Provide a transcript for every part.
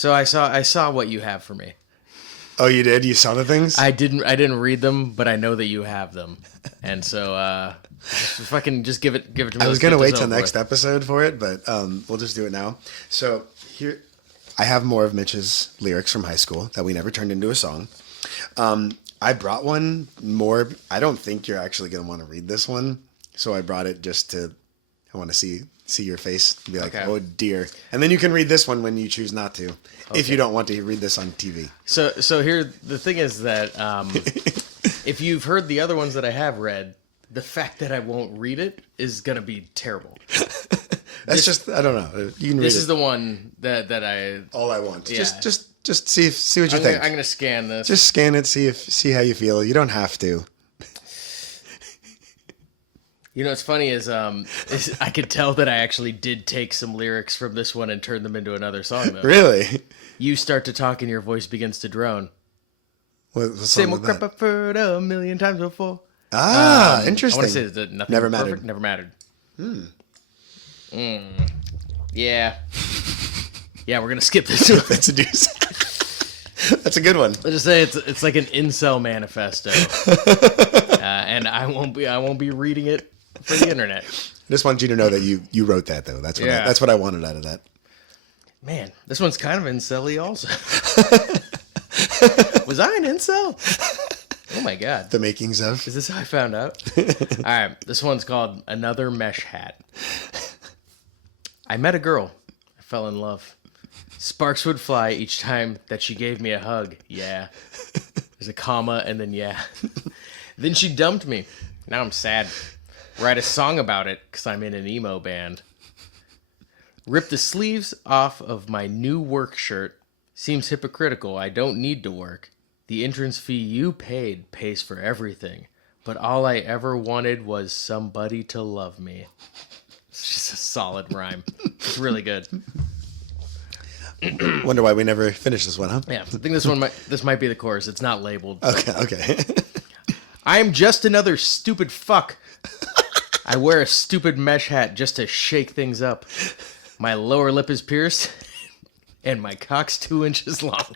So I saw what you have for me. Oh, you did? You saw the things? I didn't read them, but I know that you have them, and so fucking just give it to me. I was gonna wait till next episode for it, but we'll just do it now. So here, I have more of Mitch's lyrics from high school that we never turned into a song. I brought one more. I don't think you're actually gonna want to read this one, so I brought it just to. I want to see your face and be like, okay. Oh dear, and then you can read this one when you choose not to, if you don't want to read this on TV. So here the thing is that if you've heard the other ones that I have read, the fact that I won't read it is gonna be terrible. That's I don't know. You can read this is the one that I. All I want. Yeah. Just see what you think. I'm gonna scan this. Just scan it. See how you feel. You don't have to. You know what's funny is I could tell that I actually did take some lyrics from this one and turn them into another song though. Really? You start to talk and your voice begins to drone. What Same old crap I've heard a million times before. Ah, interesting. I want to say that nothing never perfect, mattered. Never mattered. Yeah. Yeah, we're gonna skip this one. That's a deuce. That's a good one. Let's just say it's like an incel manifesto, and I won't be reading it for the internet. I just want you to know that you wrote that though. That's what I wanted out of that. Man, this one's kind of incel-y also. Was I an incel? Oh my god. The makings of. Is this how I found out? All right, this one's called Another Mesh Hat. I met a girl. I fell in love. Sparks would fly each time that she gave me a hug. Yeah. There's a comma and then yeah. Then she dumped me. Now I'm sad. Write a song about it because I'm in an emo band. Rip the sleeves off of my new work shirt. Seems hypocritical. I don't need to work. The entrance fee you paid pays for everything. But all I ever wanted was somebody to love me. It's just a solid rhyme. It's really good. Wonder why we never finished this one, huh? Yeah, I think this might be the chorus. It's not labeled. Okay. I am just another stupid fuck. I wear a stupid mesh hat just to shake things up. My lower lip is pierced, and my cock's 2 inches long.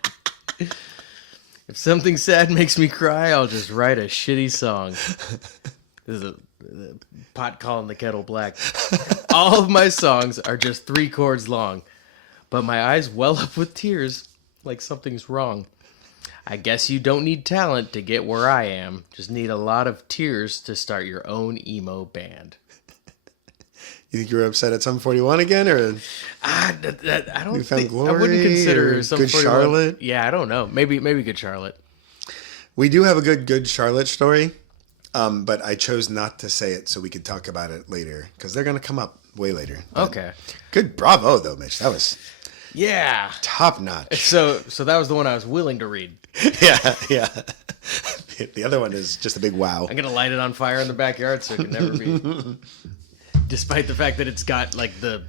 If something sad makes me cry, I'll just write a shitty song. This is a pot calling the kettle black. All of my songs are just 3 chords long, but my eyes well up with tears like something's wrong. I guess you don't need talent to get where I am. Just need a lot of tears to start your own emo band. You think you were upset at Sum 41 again, or I don't think Glory, I wouldn't consider Sum Good 41. Charlotte. Yeah, I don't know. Maybe Good Charlotte. We do have a good Charlotte story, but I chose not to say it so we could talk about it later because they're going to come up way later. But Okay. Good, bravo though, Mitch. That was Yeah. top notch. So that was the one I was willing to read. Yeah. The other one is just a big wow. I'm gonna light it on fire in the backyard so it can never be. Despite the fact that it's got like the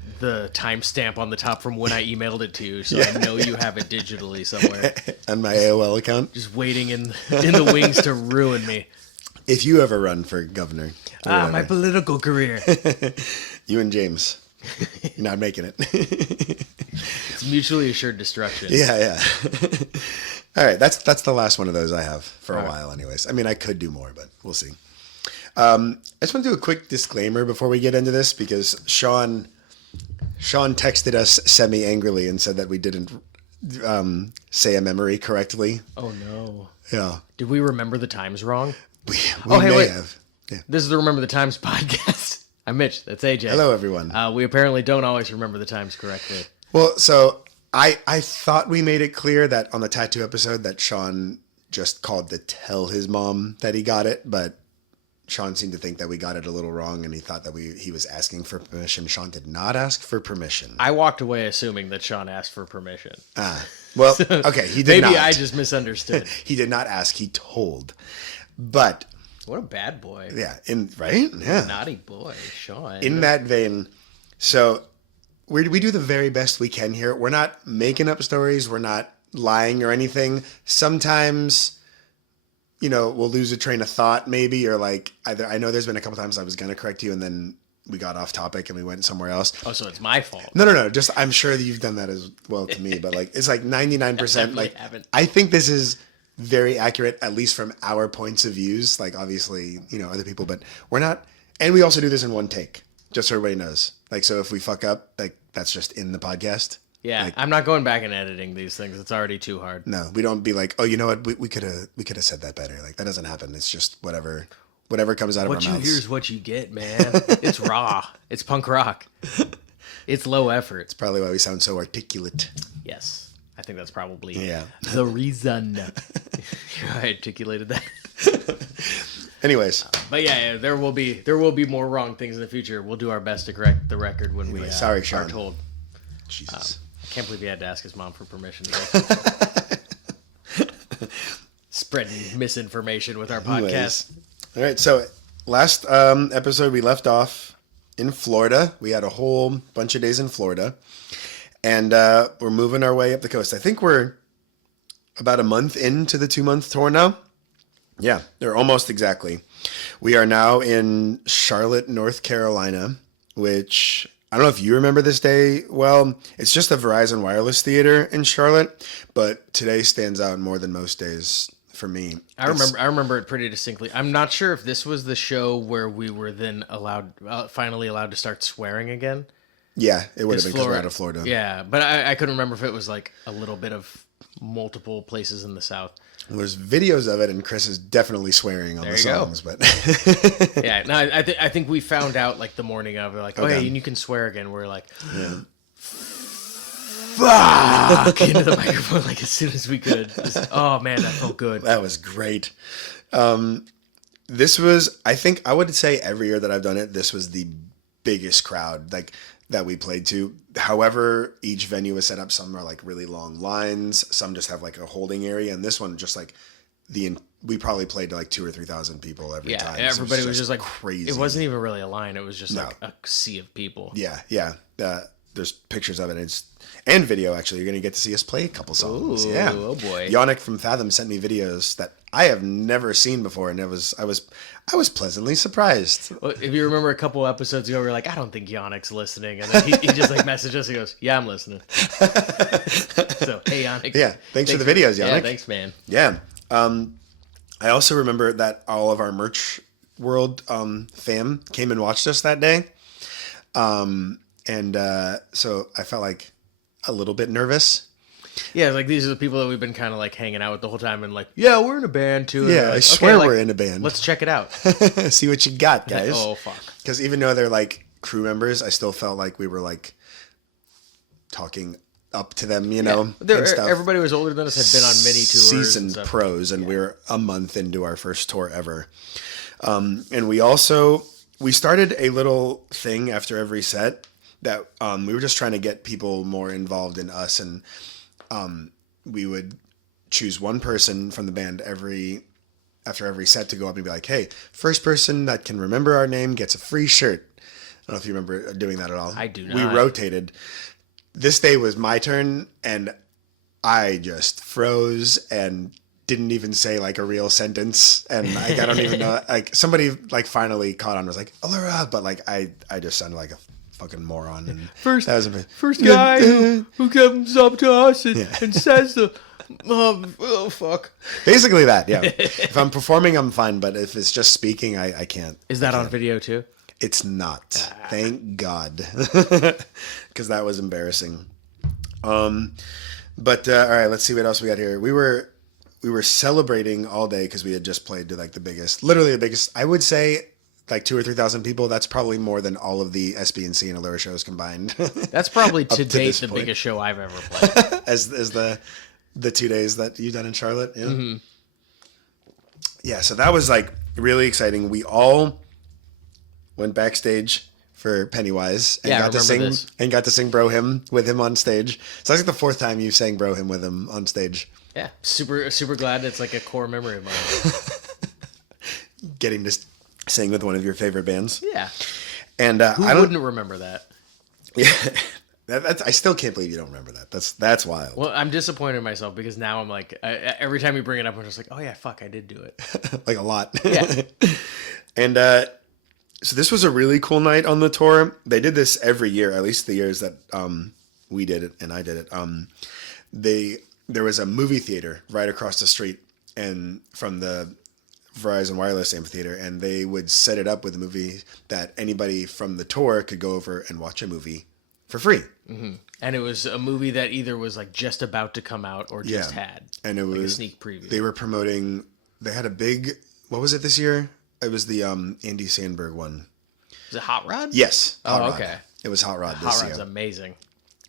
timestamp on the top from when I emailed it to you, so I know you have it digitally somewhere. On my AOL account. Just waiting in the wings to ruin me. If you ever run for governor. My political career. You and James. You're not making it. It's mutually assured destruction. Yeah. All right, that's the last one of those I have for a while anyways. I mean, I could do more, but we'll see. I just want to do a quick disclaimer before we get into this because Sean texted us semi-angrily and said that we didn't say a memory correctly. Oh, no. Yeah. Did we remember the times wrong? We wait. have. Yeah. This is the Remember the Times podcast. I'm Mitch. That's AJ. Hello, everyone. We apparently don't always remember the times correctly. Well, so I thought we made it clear that on the tattoo episode that Sean just called to tell his mom that he got it, but Sean seemed to think that we got it a little wrong, and he thought that he was asking for permission. Sean did not ask for permission. I walked away assuming that Sean asked for permission. Well, okay, he did not. Maybe I just misunderstood. He did not ask. He told. But what a bad boy. Yeah, right? Yeah. Naughty boy, Sean. In that vein, so we do the very best we can here. We're not making up stories. We're not lying or anything. Sometimes, we'll lose a train of thought maybe, or like either I know there's been a couple times I was going to correct you and then we got off topic and we went somewhere else. Oh, so it's my fault. No. Just I'm sure that you've done that as well to me, but like it's like 99%. Like haven't. I think this is very accurate, at least from our points of views. Like obviously, other people, but we're not. And we also do this in one take, just so everybody knows. Like so, if we fuck up, like that's just in the podcast. Yeah, like, I'm not going back and editing these things. It's already too hard. No, we don't be like, oh, you know what? We could have said that better. Like that doesn't happen. It's just whatever comes out of our mouths. What you hear is what you get, man. It's raw. It's punk rock. It's low effort. It's probably why we sound so articulate. Yes, I think that's probably the reason. I articulated that. Anyways, but yeah, there will be more wrong things in the future. We'll do our best to correct the record when we sorry, Sean. are told. Jesus. I can't believe he had to ask his mom for permission to go spreading misinformation with our podcast. All right, so last episode we left off in Florida. We had a whole bunch of days in Florida, and we're moving our way up the coast. I think we're about a month into the 2-month tour now. Yeah, they're almost exactly. We are now in Charlotte, North Carolina, which I don't know if you remember this day well. It's just the Verizon Wireless Theater in Charlotte, but today stands out more than most days for me. I remember it pretty distinctly. I'm not sure if this was the show where we were then finally allowed to start swearing again. Yeah, it would have been because we're out of Florida. Yeah, but I couldn't remember if it was like a little bit of multiple places in the South. Well, there's videos of it, and Chris is definitely swearing on the songs. Go. But yeah, no, I think we found out like the morning of. We're like, oh, hey, and you can swear again. We're like, fuck into the microphone like as soon as we could. Just, oh man, that felt good. That was great. This was, I think, I would say every year that I've done it, this was the biggest crowd like that we played to. However, each venue is set up. Some are like really long lines. Some just have like a holding area, and this one just like we probably played to like 2,000 or 3,000 people every time. Yeah, everybody was just like crazy. It wasn't even really a line. It was just like a sea of people. Yeah. There's pictures of it. And video, actually. You're going to get to see us play a couple songs. Ooh, yeah. Oh, boy. Yannick from Fathom sent me videos that I have never seen before, and I was pleasantly surprised. Well, if you remember a couple episodes ago, we were like, I don't think Yannick's listening. And then he just like messaged us. He goes, yeah, I'm listening. So, hey, Yannick. Yeah. Thanks for the videos, Yannick. Yeah, thanks, man. Yeah. I also remember that all of our Merch World fam came and watched us that day. So I felt like a little bit nervous. Yeah, like these are the people that we've been kind of like hanging out with the whole time and like, yeah, we're in a band too. Yeah, like, I swear like, we're in a band. Let's check it out. See what you got, guys. Oh, fuck. Because even though they're like crew members, I still felt like we were like talking up to them, and stuff. Everybody was older than us, had been on many tours. Seasoned pros, and we were a month into our first tour ever. And we started a little thing after every set that we were just trying to get people more involved in us, and we would choose one person from the band after every set to go up and be like, hey, first person that can remember our name gets a free shirt. I don't know if you remember doing that at all. I do not. We rotated. This day was my turn, and I just froze and didn't even say like a real sentence, and like, I don't even know, like somebody like finally caught on and was like, Allura, but like I just sounded like a fucking moron. And first first guy who comes up to us and says the oh fuck. Basically that, yeah. If I'm performing, I'm fine, but if it's just speaking, I can't. Is that on video too? It's not. Thank God. Because that was embarrassing. But all right, let's see what else we got here. We were celebrating all day because we had just played to like literally the biggest, I would say like 2,000 or 3,000 people. That's probably more than all of the SB&C and Allura shows combined. That's probably to date the biggest show I've ever played. as the 2 days that you've done in Charlotte. Yeah. Mm-hmm. Yeah. So that was like really exciting. We all went backstage for Pennywise and got to sing Bro Hymn with him on stage. So that's like the 4th time you sang Bro Hymn with him on stage. Yeah, super glad it's like a core memory of mine. Getting to sing with one of your favorite bands. Yeah. And who wouldn't remember that? Yeah. I still can't believe you don't remember that. That's wild. Well, I'm disappointed in myself because now I'm like, every time you bring it up, I'm just like, oh yeah, fuck, I did do it. Like a lot. Yeah. And So this was a really cool night on the tour. They did this every year, at least the years that we did it and I did it. There was a movie theater right across the street and from the Verizon Wireless Amphitheater, and they would set it up with a movie that anybody from the tour could go over and watch a movie for free. Mm-hmm. And it was a movie that either was like just about to come out or just had. And it was a sneak preview. They were promoting. They had a big. What was it this year? It was the Andy Samberg one. Was it Hot Rod? Yes. Hot Rod. Okay. It was Hot Rod this Hot year. Rod's amazing.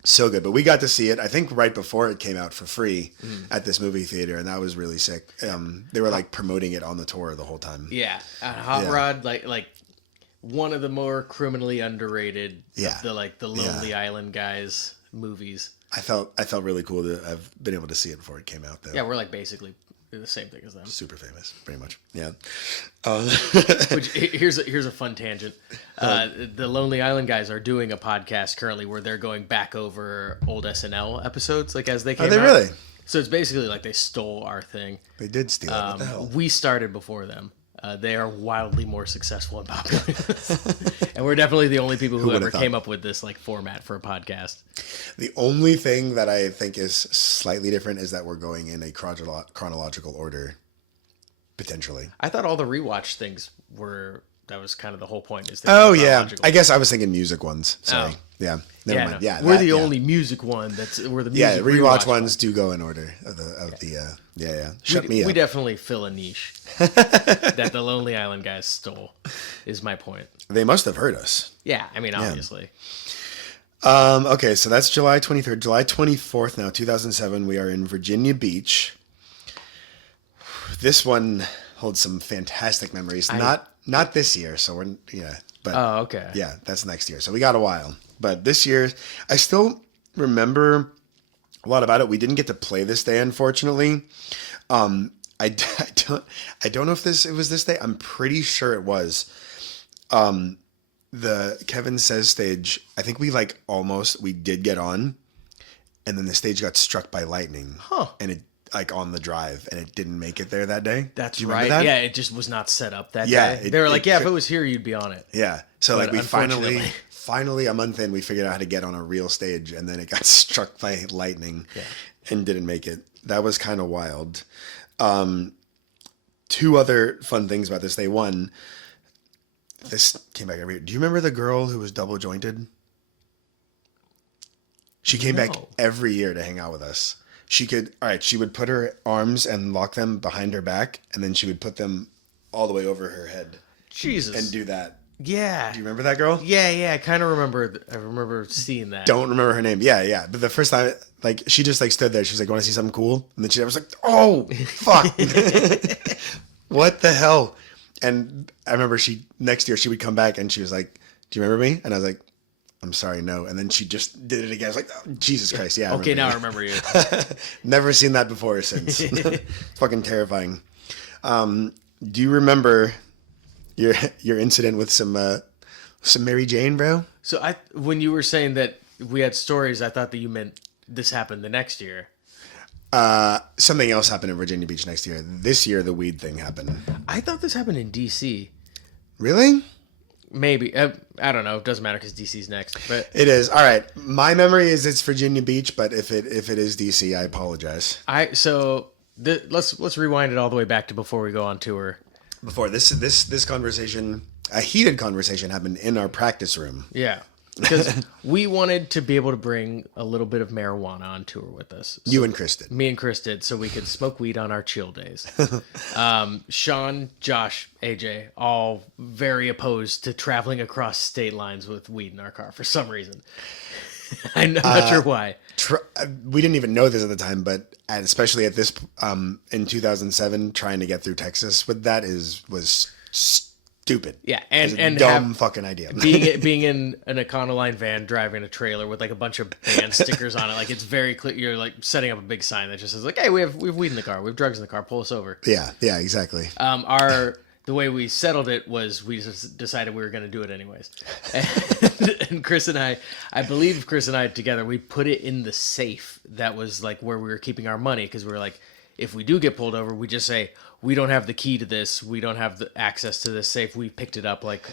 So good, but we got to see it. I think right before it came out for free at this movie theater, and that was really sick. They were like promoting it on the tour the whole time. Yeah, Hot Rod, like one of the more criminally underrated. The Lonely Island Guys movies. I felt really cool to have been able to see it before it came out, though. Yeah, we're like basically the same thing as them. Super famous, pretty much. Yeah. Which here's a fun tangent. The Lonely Island Guys are doing a podcast currently where they're going back over old SNL episodes, like as they came out. Are they really? So it's basically like they stole our thing. They did steal it. What the hell? We started before them. They are wildly more successful and popular. And we're definitely the only people who ever came up with this like format for a podcast. The only thing that I think is slightly different is that we're going in a chronological order, potentially. I thought all the rewatch things were, that was kind of the whole point. Is oh, yeah. I guess I was thinking music ones. Sorry. Oh. Yeah. Never mind. No. Yeah. We're the only music one we're the music rewatch ones do go in order of the Shut me up. We definitely fill a niche that the Lonely Island Guys stole, is my point. They must have heard us. Yeah, I mean, obviously. Okay, so that's July 23rd. July 24th now, 2007, we are in Virginia Beach. This one holds some fantastic memories. Not this year, so but oh, okay. Yeah, that's next year. So we got a while. But this year, I still remember a lot about it. We didn't get to play this day, unfortunately. I don't know if it was this day. I'm pretty sure it was. The Kevin Says stage, I think we did get on, and then the stage got struck by lightning. And it on the drive, and it didn't make it there that day. That's right. That? Yeah, it just was not set up that day. They were like, if it was here, you'd be on it. Yeah. So but we finally a month in, we figured out how to get on a real stage, and then it got struck by lightning and didn't make it. That was kind of wild. Two other fun things about this day. One, this came back every year. Do you remember the girl who was double jointed? She came back every year to hang out with us. She would put her arms and lock them behind her back, and then she would put them all the way over her head. Jesus. And do that. Yeah. Do you remember that girl? Yeah, I kind of remember. I remember seeing that. Don't remember her name. Yeah. But the first time, she just stood there. She was like, "Want to see something cool?" And then she was like, "Oh, fuck! What the hell?" And I remember next year she would come back and she was like, "Do you remember me?" And I was like, "I'm sorry, no." And then she just did it again. I was like, oh, Jesus Christ, yeah. Okay, now I remember you. Never seen that before or since. Fucking terrifying. Do you remember your incident with some Mary Jane, bro? So when you were saying that we had stories, I thought that you meant this happened the next year. Something else happened in Virginia Beach next year. This year, the weed thing happened. I thought this happened in D.C. Really? Maybe. I don't know. It doesn't matter because DC's next. But it is. All right. My memory is it's Virginia Beach, but if it is DC, I apologize. Let's rewind it all the way back to before we go on tour. Before this conversation, a heated conversation happened in our practice room. Yeah. Because we wanted to be able to bring a little bit of marijuana on tour with us. So you and Chris did. Me and Chris did, so we could smoke weed on our chill days. Sean, Josh, AJ, all very opposed to traveling across state lines with weed in our car for some reason. I'm not sure why. We didn't even know this at the time, but especially at this in 2007, trying to get through Texas with that was stupid. Yeah, and dumb fucking idea. being in an Econoline van driving a trailer with a bunch of band stickers on it, it's very clear. You're setting up a big sign that just says hey, we have weed in the car, we have drugs in the car, pull us over. Yeah, exactly. The way we settled it was we just decided we were going to do it anyways. And Chris and I believe Chris and I together, we put it in the safe that was where we were keeping our money because we were like, if we do get pulled over, we just say, we don't have the key to this. We don't have the access to this safe. We picked it up like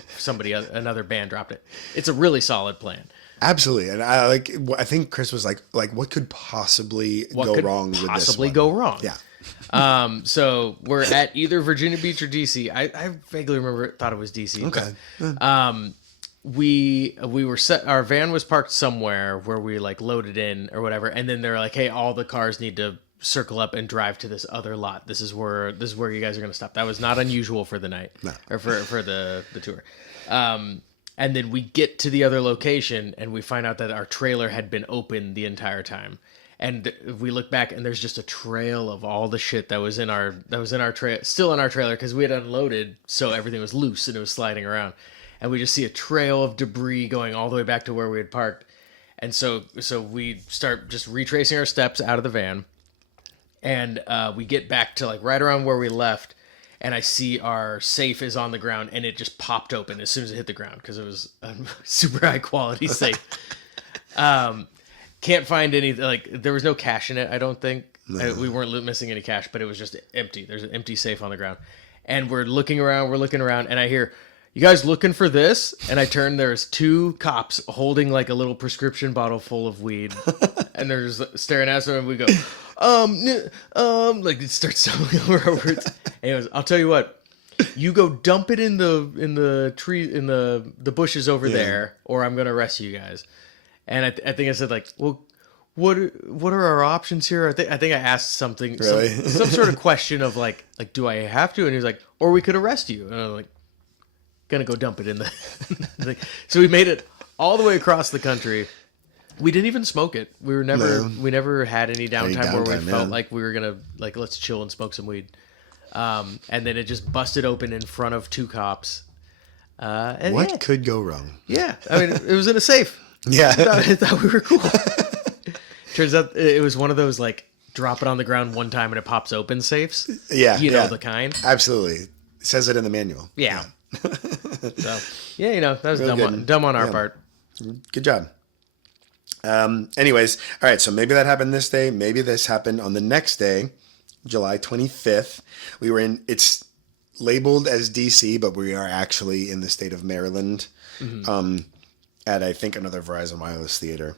another band dropped it. It's a really solid plan. Absolutely. And I think Chris was like, what could possibly go wrong with this Possibly one? go wrong. Yeah. So we're at either Virginia Beach or DC. I vaguely thought it was DC. Okay. We were set. Our van was parked somewhere where we like loaded in or whatever, and then they're like, "Hey, all the cars need to circle up and drive to this other lot. This is where you guys are going to stop." That was not unusual for the night, or for the tour. And then we get to the other location, and we find out that our trailer had been open the entire time. And we look back, and there's just a trail of all the shit that was in our still in our trailer, because we had unloaded, so everything was loose and it was sliding around. And we just see a trail of debris going all the way back to where we had parked. And so we start just retracing our steps out of the van. And we get back to like right around where we left. And I see our safe is on the ground, and it just popped open as soon as it hit the ground, because it was a super high quality safe. Can't find any, like, there was no cash in it, I don't think. No. We weren't missing any cash, but it was just empty. There's an empty safe on the ground. And we're looking around, and I hear, "You guys looking for this?" And I turn, there's two cops holding like a little prescription bottle full of weed. And they're just staring at us, and we go, like it starts stumbling over our words. And he goes, "I'll tell you what, you go dump it in the tree, in the bushes over there, or I'm going to arrest you guys." And I think I said like, "Well, what are our options here?" I think I asked something, really? some sort of question of like, do I have to? And he was like, "Or we could arrest you." And I was like, "Gonna go dump it in the thing." So we made it all the way across the country. We didn't even smoke it. We never had any downtime where we felt like we were gonna like, let's chill and smoke some weed. And then it just busted open in front of two cops. And what could go wrong? Yeah, I mean, it was in a safe. Yeah. I thought we were cool. Turns out it was one of those like drop it on the ground one time and it pops open safes. Yeah, you know the kind. Absolutely, it says it in the manual. Yeah. So yeah, that was dumb on our part. Good job. Anyways, all right. So maybe that happened this day. Maybe this happened on the next day, July 25th. We were in. It's labeled as DC, but we are actually in the state of Maryland. Mm-hmm. At I think another Verizon Wireless theater.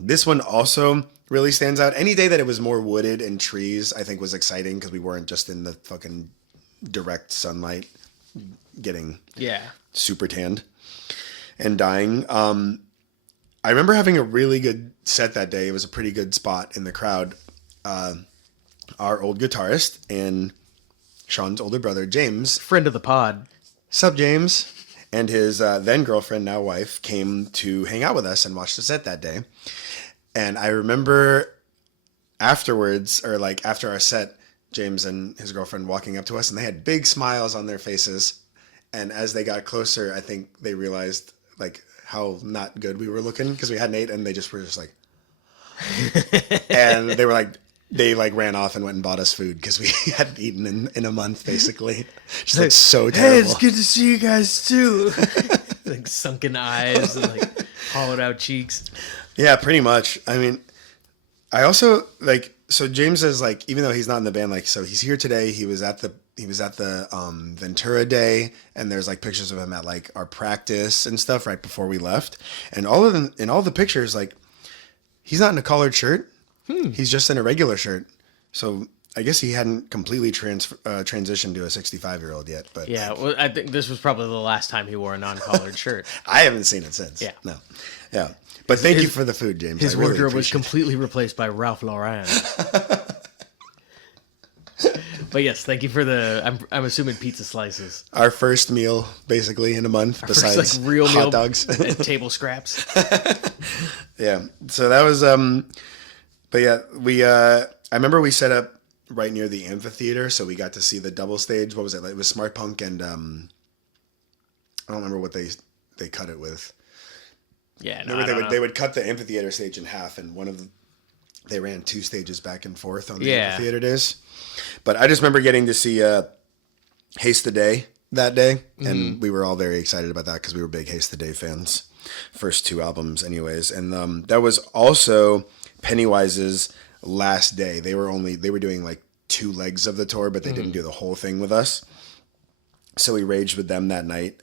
This one also really stands out. Any day that it was more wooded and trees, I think was exciting, because we weren't just in the fucking direct sunlight getting super tanned and dying. I remember having a really good set that day. It was a pretty good spot in the crowd. Our old guitarist and Sean's older brother, James. Friend of the pod. Sup, James? And his then girlfriend, now wife, came to hang out with us and watch the set that day. And I remember afterwards, or like after our set, James and his girlfriend walking up to us, and they had big smiles on their faces. And as they got closer, I think they realized like how not good we were looking, because we hadn't ate, and they were just like, and they ran off and went and bought us food, because we hadn't eaten in a month, basically. Just like so terrible. Hey, it's good to see you guys too. Like sunken eyes and like hollowed out cheeks. Yeah, pretty much. I mean, I also like, so James is like, even though he's not in the band, like, so he's here today. He was at the Ventura Day, and there's like pictures of him at like our practice and stuff right before we left. And all of them, in all the pictures, like, he's not in a collared shirt. He's just in a regular shirt. So I guess he hadn't completely transitioned to a 65-year-old yet. But yeah, well, I think this was probably the last time he wore a non-collared shirt. I haven't seen it since. Yeah. No. Yeah. But thank you for the food, James. His wardrobe was completely replaced by Ralph Lauren. But yes, thank you for I'm assuming pizza slices. Our first meal, basically, in a month, besides first, like, real hot meal dogs and table scraps. Yeah. So that was but yeah, I remember we set up right near the amphitheater, so we got to see the double stage. What was it? It was Smart Punk and I don't remember what they cut it with. Yeah, they would cut the amphitheater stage in half, and they ran two stages back and forth on the amphitheater days. But I just remember getting to see Haste the Day that day, and we were all very excited about that, because we were big Haste the Day fans. First two albums, anyways, and that was also Pennywise's last day. They were doing like 2 legs of the tour, but they didn't do the whole thing with us. So we raged with them that night.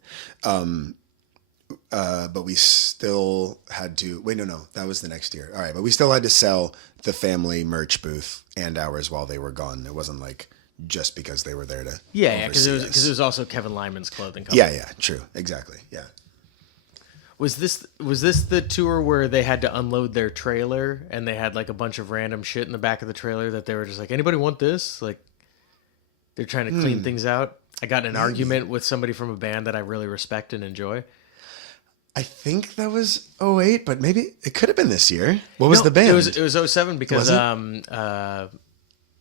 But we still had to wait. No, that was the next year. All right. But we still had to sell the family merch booth and ours while they were gone. It wasn't like just because they were there to because oversee it us. was also Kevin Lyman's clothing company. Yeah, true, exactly, yeah. Was this the tour where they had to unload their trailer and they had like a bunch of random shit in the back of the trailer that they were just like, anybody want this? Like, they're trying to clean things out. I got in an argument with somebody from a band that I really respect and enjoy. I think that was '08, but maybe it could have been this year. What was the band? It was '07 because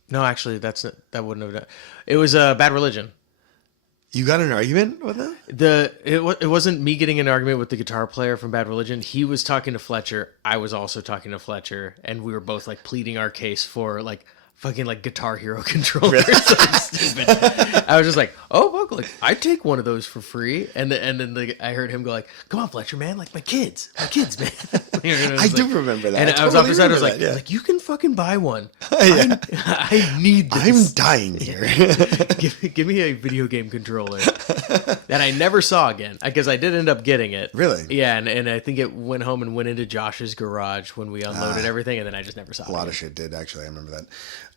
no, actually that wouldn't have done. It was Bad Religion. You got in an argument with them? It wasn't me getting in an argument with the guitar player from Bad Religion. He was talking to Fletcher. I was also talking to Fletcher, and we were both like pleading our case for like fucking like Guitar Hero controllers. Like, stupid. I was just like, oh fuck, like I'd take one of those for free. And then I heard him go like, come on Fletcher, man, like my kids, man. I do remember that. And I was off his side. I was like, yeah. like you can fucking buy one. Yeah. I need this. I'm dying here. Give me a video game controller that I never saw again, because I did end up getting it. Really? Yeah, and I think it went home and went into Josh's garage when we unloaded everything, and then I just never saw it. A lot of shit did, actually. I remember that.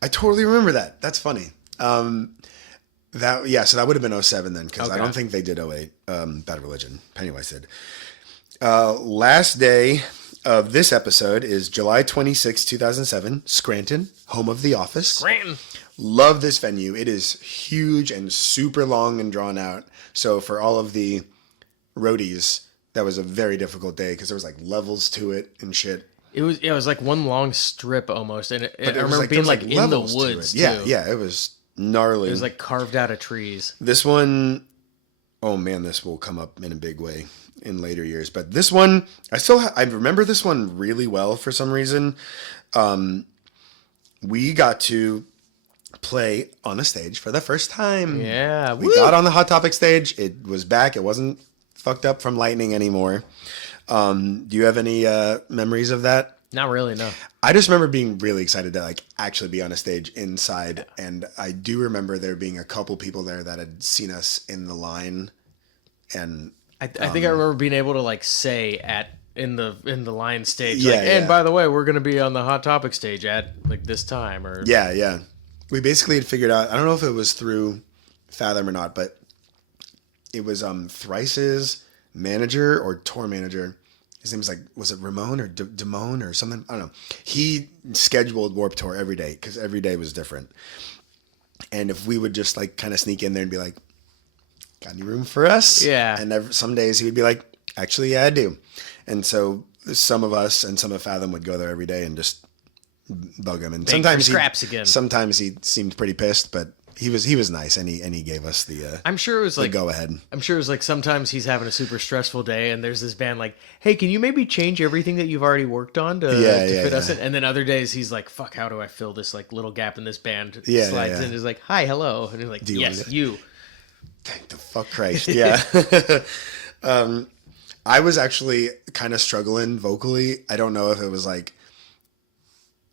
I totally remember that. That's funny. So that would have been '07 then, because I don't think they did '08. Bad Religion. Pennywise did. Last day of this episode is July 26, 2007, Scranton, home of The Office. Scranton. Love this venue. It is huge and super long and drawn out. So for all of the roadies, that was a very difficult day because there was like levels to it and shit. It was like one long strip almost, and I remember was being like in the levels to woods it. too. Yeah, it was gnarly. It was like carved out of trees. This one, oh man, this will come up in a big way in later years. But this one, I remember this one really well for some reason. We got to play on a stage for the first time. Yeah, we got on the Hot Topic stage. It was back. It wasn't fucked up from lightning anymore. Do you have any memories of that? Not really, no. I just remember being really excited to like actually be on a stage inside, and I do remember there being a couple people there that had seen us in the line, and I think I remember being able to like say in the line stage, Yeah, like, and by the way, we're gonna be on the Hot Topic stage at like this time, or yeah. We basically had figured out. I don't know if it was through Fathom or not, but it was Thrice's manager or tour manager. His name was it Ramon or Damone or something? I don't know. He scheduled Warped Tour every day because every day was different. And if we would just like kind of sneak in there and be like, got any room for us? Yeah. And some days he would be like, actually, yeah, I do. And so some of us and some of Fathom would go there every day and just bug him. And sometimes he seemed pretty pissed, but he was nice, and he gave us the I'm sure it was like go ahead. I'm sure it was like sometimes he's having a super stressful day, and there's this band like, hey, can you maybe change everything that you've already worked on to fit us in? And then other days he's like, fuck, how do I fill this like little gap in this band? Slides in and is like, hi, hello, and he's like, yes, you. Thank the fuck Christ, yeah. I was actually kind of struggling vocally. I don't know if it was like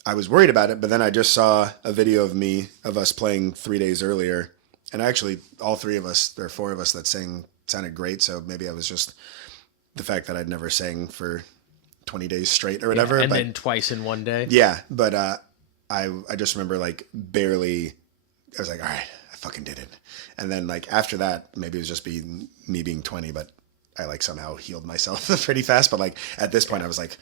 I was worried about it, but then I just saw a video of us playing 3 days earlier, and actually all three of us, there are four of us that sang, sounded great. So maybe I was just the fact that I'd never sang for 20 days straight or whatever. And then twice in one day. Yeah, but I just remember like barely. I was like, all right, I fucking did it. And then like after that, maybe it was just me being 20, but I like somehow healed myself pretty fast. But like at this point, I was like,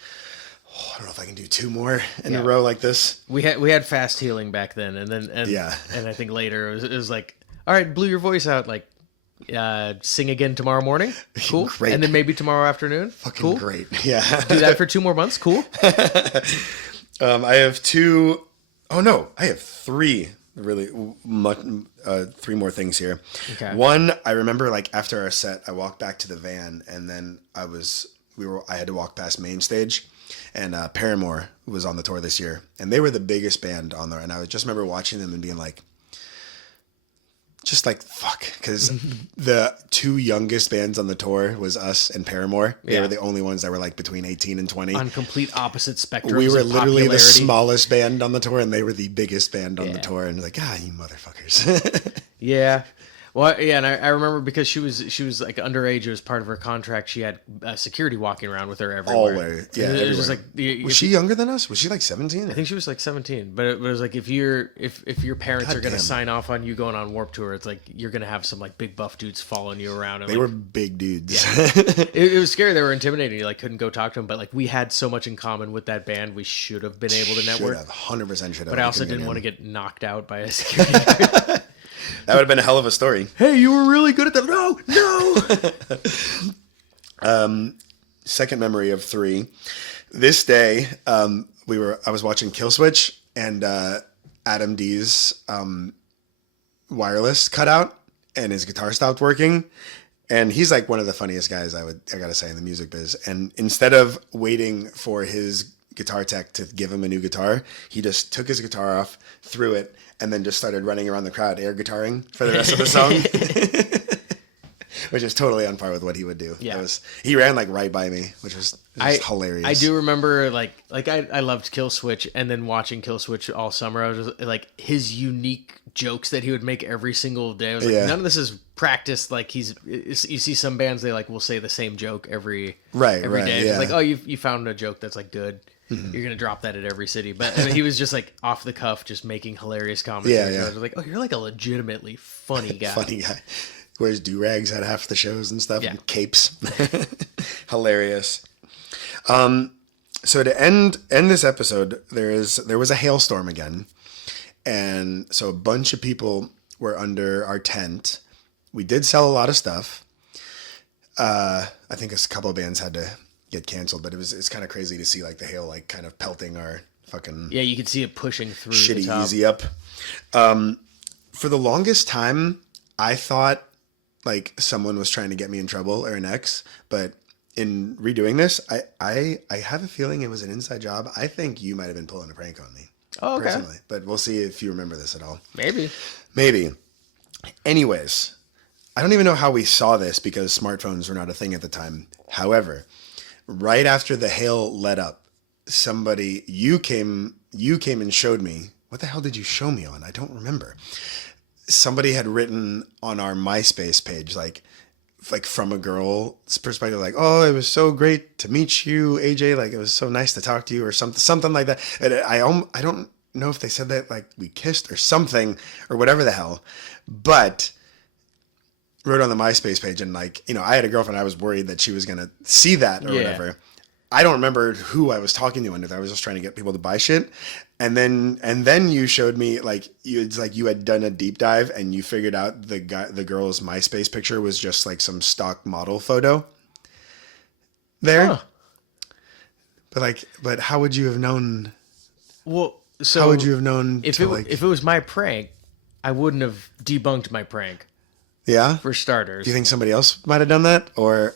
I don't know if I can do two more in a row like this. We had fast healing back then, and I think later it was like, all right, blew your voice out, like sing again tomorrow morning, cool, Great. And then maybe tomorrow afternoon, fucking cool, great, yeah. Do that for 2 more months, cool. I have three really much, 3 more things here. Okay. One, I remember like after our set, I walked back to the van, and then I had to walk past main stage. And Paramore was on the tour this year, and they were the biggest band on there. And I just remember watching them and being like, just like fuck, because the two youngest bands on the tour was us and Paramore. They were the only ones that were like between 18 and 20. On complete opposite spectrums. We were of literally the popularity. smallest band on the tour, and they were the biggest band on the tour. And like, you motherfuckers. Yeah. Well, yeah, and I remember because she was like underage. It was part of her contract. She had security walking around with her everywhere. Always, yeah. It was just everywhere. like, Was she younger than us? Was she like 17? I think she was like 17. But it was like if your parents God are gonna damn. sign off on you going on Warped Tour, it's like you're gonna have some like big buff dudes following you around. And They like, were big dudes. it was scary. They were intimidating. You like couldn't go talk to them. But like we had so much in common with that band, we should have been able to network. Should have, 100% should have. But I also didn't want to get knocked out by a security guard. That would have been a hell of a story. Hey, you were really good at that. No. Second memory of 3. This day, I was watching Killswitch, and Adam D's wireless cut out, and his guitar stopped working. And he's like one of the funniest guys I gotta say in the music biz. And instead of waiting for his guitar tech to give him a new guitar, he just took his guitar off, threw it, and then just started running around the crowd air guitaring for the rest of the song. Which is totally on par with what he would do. Yeah. He ran like right by me, which was just hilarious. I do remember like I loved Killswitch, and then watching Killswitch all summer, I was just, like his unique jokes that he would make every single day. I was like, none of this is practiced. Like you see some bands, they like will say the same joke every day. Yeah. It's like, oh, you found a joke that's like good. Mm-hmm. You're gonna drop that at every city. But I mean, he was just like off the cuff, just making hilarious comments. Yeah. I was like, oh, you're like a legitimately funny guy. Funny guy. Wears do-rags at half the shows and stuff, and capes. Hilarious. So to end this episode, there was a hailstorm again. And so a bunch of people were under our tent. We did sell a lot of stuff. I think a couple of bands had to get canceled, but it's kind of crazy to see like the hail like kind of pelting our fucking you could see it pushing through shitty the top. easy up. For the longest time, I thought like someone was trying to get me in trouble or an ex, but in redoing this, I have a feeling it was an inside job. I think you might have been pulling a prank on me. Oh, okay. Personally, but we'll see if you remember this at all. Maybe. Anyways, I don't even know how we saw this because smartphones were not a thing at the time. However, right after the hail let up, you came and showed me. What the hell did you show me on? I don't remember. Somebody had written on our MySpace page, like from a girl's perspective, like, oh, it was so great to meet you, AJ. Like, it was so nice to talk to you, or something like that. And I don't know if they said that like we kissed or something or whatever the hell, but wrote on the MySpace page, and like, I had a girlfriend. I was worried that she was gonna see that or whatever. I don't remember who I was talking to under that. I was just trying to get people to buy shit. And then you showed me you had done a deep dive and you figured out the girl's MySpace picture was just like some stock model photo there. Huh. But how would you have known? Well, so how would you have known if it was my prank, I wouldn't have debunked my prank. Yeah. For starters. Do you think somebody else might have done that, or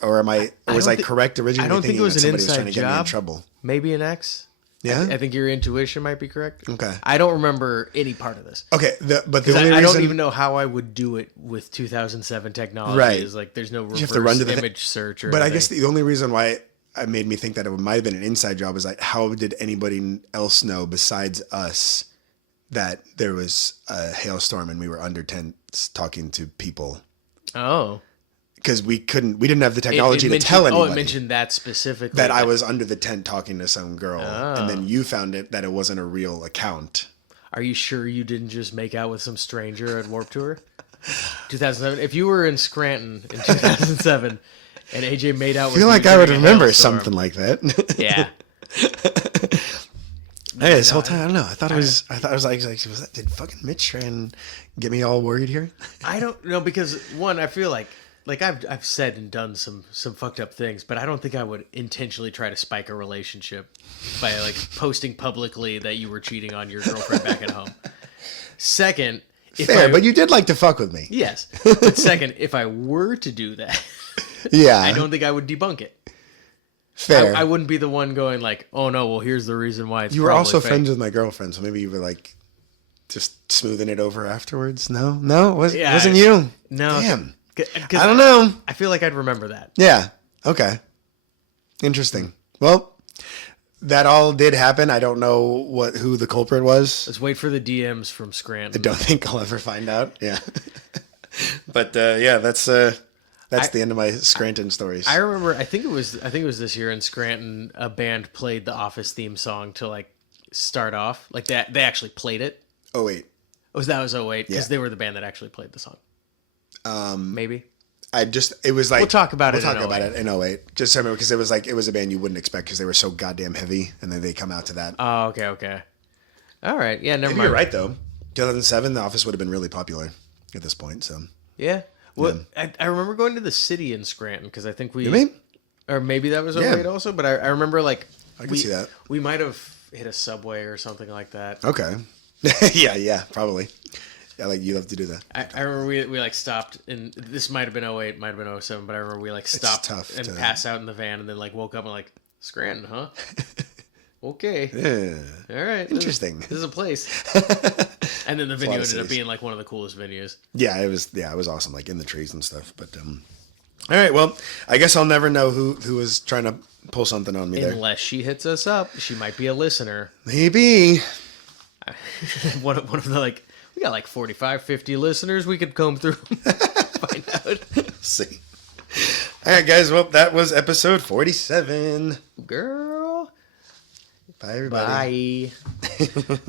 was I correct originally? I don't think it was an inside inside trying to job. get me in trouble. Maybe an ex. Yeah. I think your intuition might be correct. Okay. I don't remember any part of this. Okay, but the I only reason don't even know how I would do it with 2007 technology. Right. Is like there's no reverse you have to run to the image search or But anything. I guess the only reason why it made me think that it might have been an inside job is like, how did anybody else know besides us that there was a hailstorm and we were under tents talking to people? Oh. Because we didn't have the technology to tell anybody. Oh, it mentioned that specifically. That I was under the tent talking to some girl. And then you found that it wasn't a real account. Are you sure you didn't just make out with some stranger at Warped Tour? 2007. If you were in Scranton in 2007 and AJ made out with I feel like I would remember something like that. Yeah. Hey, this whole time, I don't know. I thought it was like did fucking Mitch try and get me all worried here? I don't know, because one, I feel like I've said and done some fucked up things, but I don't think I would intentionally try to spike a relationship by like posting publicly that you were cheating on your girlfriend back at home. Second, but you did like to fuck with me. Yes. But second, if I were to do that, I don't think I would debunk it. Fair. I wouldn't be the one going like, oh no, well here's the reason why it's You were also fake. friends with my girlfriend, so maybe you were like, just smoothing it over afterwards. No, Yeah, wasn't you. No. Damn. 'Cause I don't know. I feel like I'd remember that. Yeah. Okay. Interesting. Well, that all did happen. I don't know who the culprit was. Let's wait for the DMs from I Scranton. don't think I'll ever find out. Yeah. But yeah, that's the end of my Scranton stories. I remember. I think it was this year in Scranton. A band played the Office theme song to like start off. Like that, they actually played it. Oh wait. That was 08 because Yeah. they were the band that actually played the song. Maybe. It was like We'll talk about it in in 08. Just remember because it was a band you wouldn't expect because they were so goddamn heavy, and then they come out to that. Oh, okay. All right. Yeah, never Maybe mind. you're right though. 2007, The Office would have been really popular at this point. So Yeah. Well, I remember going to the city in Scranton because I think we. you mean? Or maybe that was 08 also, but I remember like I can see that. We might have hit a Subway or something like that. Okay. yeah, probably. Yeah, like you love to do that. I remember we like stopped and this might have been 08, might have been 07, but I remember we like stopped tough and to- passed out in the van and then like woke up and like Scranton, huh? Okay. Yeah. All right. Interesting. This is a place. And then the venue of ended up cities. being like one of the coolest venues. Yeah, it was awesome, like in the trees and stuff. But all right, well, I guess I'll never know who was trying to pull something on me there. Unless she hits us up, she might be a listener. Maybe. one of the like we got like 45, 50 listeners. We could comb through find out. See. All right, guys. Well, that was episode 47. Girl. Bye, everybody. Bye.